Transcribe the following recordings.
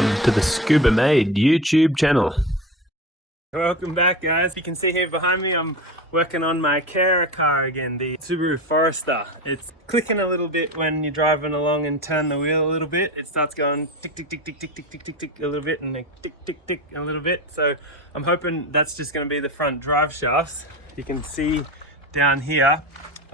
Welcome to the Scuba Made YouTube channel. Welcome back, guys. You can see here behind me I'm working on my carer car again, the Subaru Forester. It's clicking a little bit when you're driving along and turn the wheel a little bit. It starts going tick tick tick tick tick tick tick tick tick a little bit and then tick tick tick a little bit. So I'm hoping that's just going to be the front drive shafts. You can see down here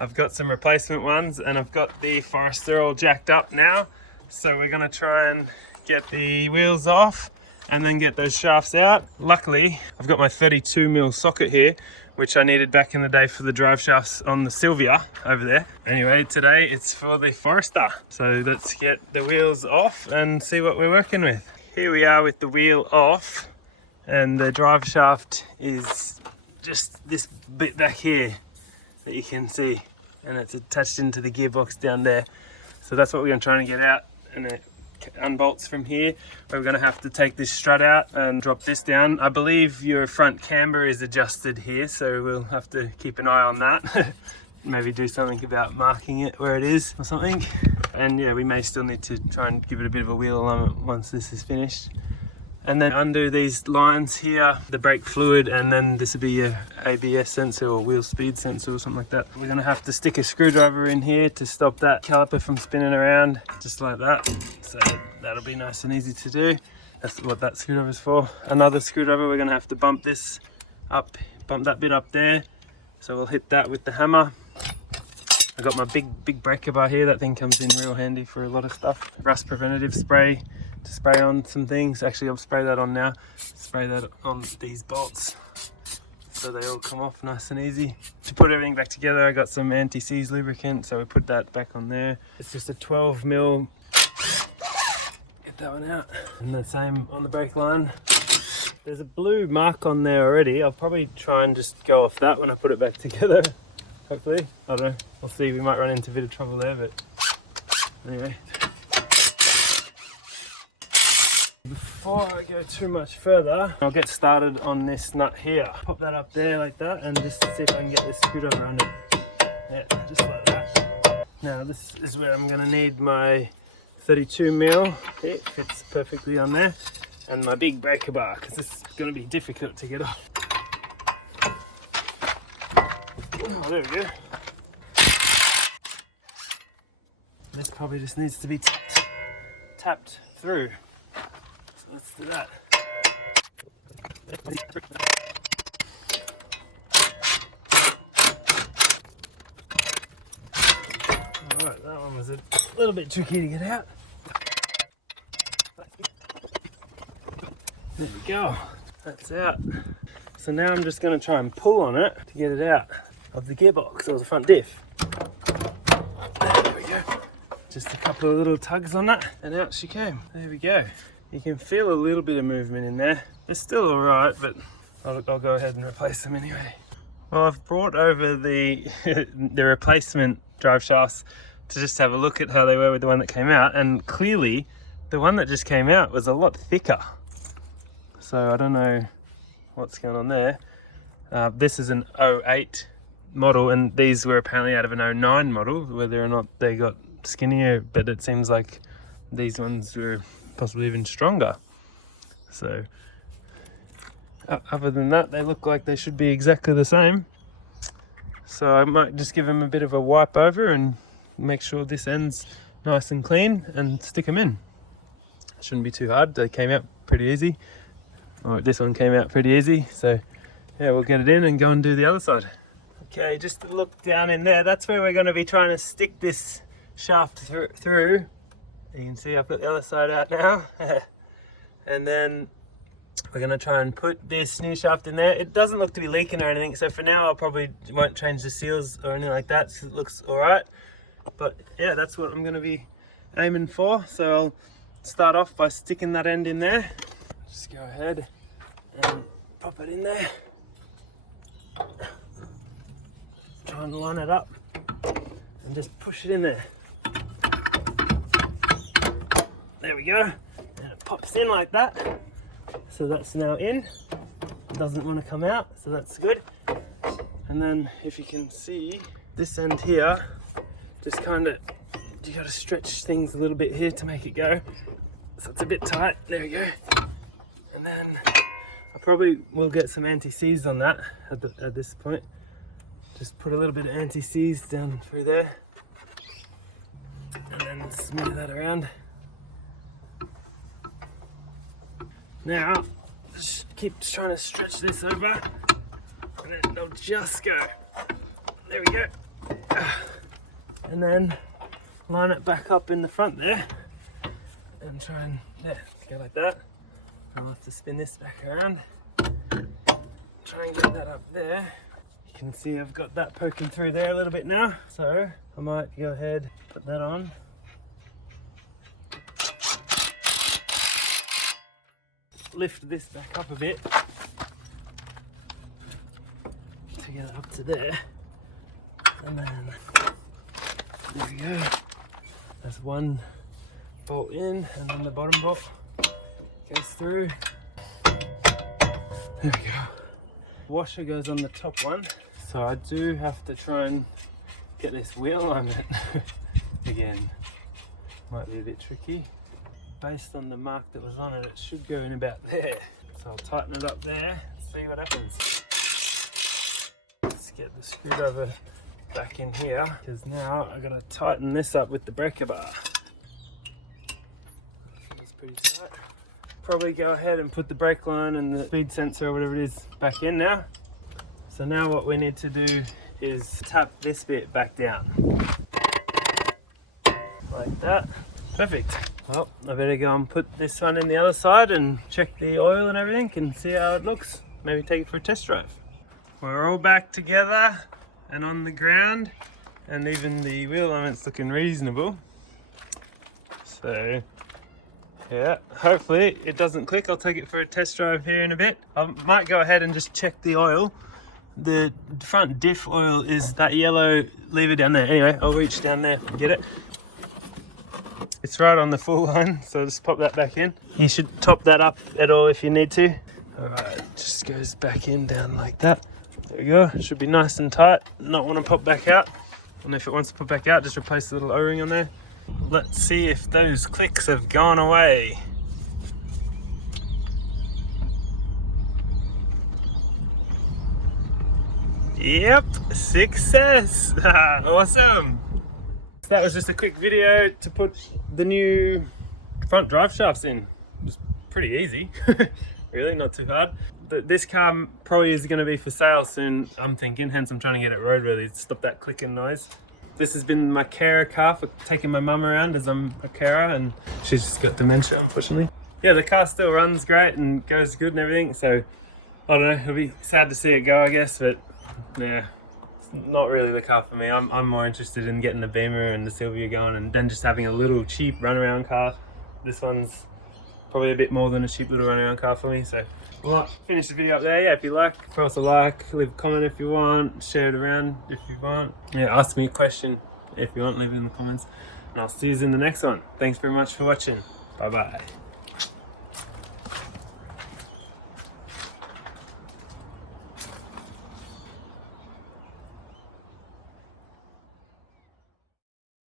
I've got some replacement ones and I've got the Forester all jacked up now. So we're going to try and get the wheels off and then get those shafts out. Luckily, I've got my 32mm socket here, which I needed back in the day for the drive shafts on the Silvia over there. Anyway, today it's for the Forester. So let's get the wheels off and see what we're working with. Here we are with the wheel off, and the drive shaft is just this bit back here that you can see, and it's attached into the gearbox down there. So that's what we're going to try and get out, and it unbolts from here. We're going to have to take this strut out and drop this down. I believe your front camber is adjusted here, so we'll have to keep an eye on that. Maybe do something about marking it where it is or something. And yeah, we may still need to try and give it a bit of a wheel alignment once this is finished. And then undo these lines here, the brake fluid, and then this will be your ABS sensor or wheel speed sensor or something like that. We're going to have to stick a screwdriver in here to stop that caliper from spinning around, just like that. So that'll be nice and easy to do. That's what that screwdriver is for. Another screwdriver, we're going to have to bump this up, bump that bit up there. So we'll hit that with the hammer. I got my big breaker bar here. That thing comes in real handy for a lot of stuff. Rust preventative spray to spray on some things. Actually, I'll spray that on now. Spray that on these bolts so they all come off nice and easy. To put everything back together, I got some anti-seize lubricant, so we put that back on there. It's just a 12mm. Get that one out. And the same on the brake line. There's a blue mark on there already. I'll probably try and just go off that when I put it back together. Hopefully. I don't know. We'll see. We might run into a bit of trouble there, but anyway. Before I go too much further, I'll get started on this nut here. Pop that up there like that and just see if I can get this screwdriver around it. Yeah, just like that. Now this is where I'm going to need my 32mm. It fits perfectly on there. And my big breaker bar, because this is going to be difficult to get off. Oh, there we go. This probably just needs to be tapped through. So let's do that. Alright, that one was a little bit tricky to get out. There we go. That's out. So now I'm just going to try and pull on it to get it out of the gearbox or the front diff. There we go. Just a couple of little tugs on that and out she came. There we go. You can feel a little bit of movement in there. It's still alright, but I'll go ahead and replace them anyway. Well, I've brought over the the replacement drive shafts to just have a look at how they were with the one that came out, and clearly the one that just came out was a lot thicker. So I don't know what's going on there. This is an 08 model, and these were apparently out of an 09 model. Whether or not they got skinnier, but it seems like these ones were possibly even stronger. So other than that, they look like they should be exactly the same. So I might just give them a bit of a wipe over and make sure this end's nice and clean and stick them in. Shouldn't be too hard. They came out pretty easy. Alright, this one came out pretty easy, so yeah, we'll get it in and go and do the other side. Okay, just to look down in there, that's where we're going to be trying to stick this shaft through. You can see I've got the other side out now. And then we're going to try and put this new shaft in there. It doesn't look to be leaking or anything, so for now I probably won't change the seals or anything like that, so it looks alright. But yeah, that's what I'm going to be aiming for. So I'll start off by sticking that end in there. Just go ahead and pop it in there. Try and line it up and just push it in there. There we go. And it pops in like that. So that's now in. It doesn't want to come out, so that's good. And then if you can see this end here, just kind of, you got to stretch things a little bit here to make it go. so it's a bit tight. There we go. And then I probably will get some anti-seize on that at this point. Just put a little bit of anti-seize down through there. And then smear that around. Now, just keep trying to stretch this over. And then it'll just go. There we go. And then line it back up in the front there. And try and, go like that. I'll have to spin this back around. Try and get that up there. You can see I've got that poking through there a little bit now. So I might go ahead, put that on. Lift this back up a bit to get it up to there. And then, there we go. There's one bolt in, and then the bottom bolt goes through. There we go. Washer goes on the top one, so I do have to try and get this wheel alignment again. Might be a bit tricky. Based on the mark that was on it, it should go in about there. So I'll tighten it up there and see what happens. Let's get the screwdriver back in here, because now I've got to tighten this up with the breaker bar. It's pretty tight. Probably go ahead and put the brake line and the speed sensor or whatever it is back in now. So now what we need to do is tap this bit back down. Like that. Perfect. Well, I better go and put this one in the other side and check the oil and everything and see how it looks. Maybe take it for a test drive. We're all back together and on the ground, and even the wheel alignment's looking reasonable. So yeah, hopefully it doesn't click. I'll take it for a test drive here in a bit. I might go ahead and just check the oil. The front diff oil is that yellow lever down there. Anyway, I'll reach down there and get it. It's right on the full line, so just pop that back in. You should top that up at all if you need to. All right, just goes back in down like that. There we go. It should be nice and tight. Not want to pop back out. And if it wants to pop back out, just replace the little O-ring on there. Let's see if those clicks have gone away. Yep, success. Awesome. So that was just a quick video to put the new front drive shafts in. It was pretty easy. Really, not too hard. This car probably is going to be for sale soon, I'm thinking, hence I'm trying to get it roadworthy to stop that clicking noise. This has been my carer car for taking my mum around, as I'm a carer and she's just got dementia, unfortunately. Yeah, the car still runs great and goes good and everything, so I don't know, it'll be sad to see it go, I guess, but yeah, it's not really the car for me. I'm more interested in getting the Beamer and the Silvia going and then just having a little cheap runaround car. This one's probably a bit more than a cheap little runaround car for me, so we'll finish the video up there. Yeah, if you like, throw us a like, leave a comment if you want, share it around if you want. Yeah, ask me a question if you want, leave it in the comments. And I'll see you in the next one. Thanks very much for watching. Bye bye.